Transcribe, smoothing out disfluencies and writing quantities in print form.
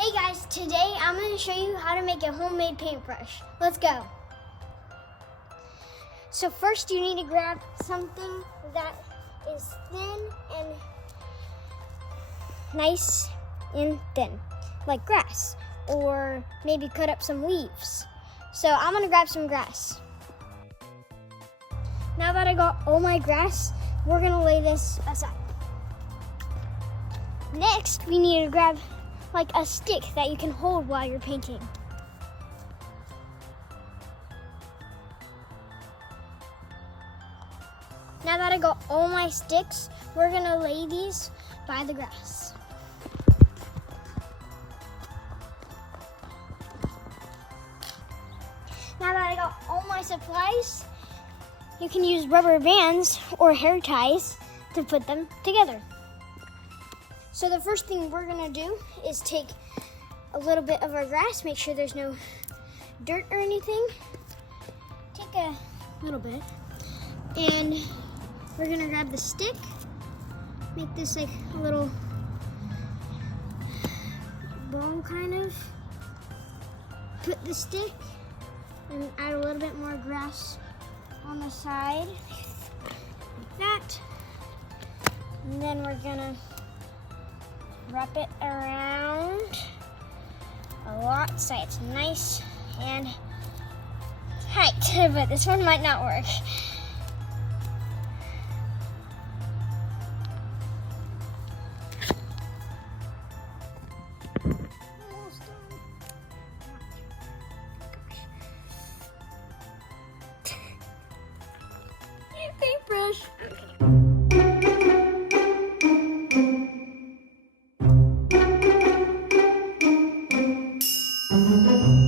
Hey guys, today I'm going to show you how to make a homemade paintbrush. Let's go. So first you need to grab something that is thin and nice and thin, like grass, or maybe cut up some leaves. So I'm going to grab some grass. Now that I got all my grass, we're going to lay this aside. Next, we need to grab like a stick that you can hold while you're painting. Now that I got all my sticks, we're gonna lay these by the grass. Now that I got all my supplies, you can use rubber bands or hair ties to put them together. So the first thing we're gonna do is take a little bit of our grass, make sure there's no dirt or anything. Take a little bit, and we're gonna grab the stick, make this like a little ball kind of. Put the stick and add a little bit more grass on the side, like that. And then we're gonna wrap it around a lot so it's nice and tight, but this one might not work. Almost done. New paintbrush. Okay.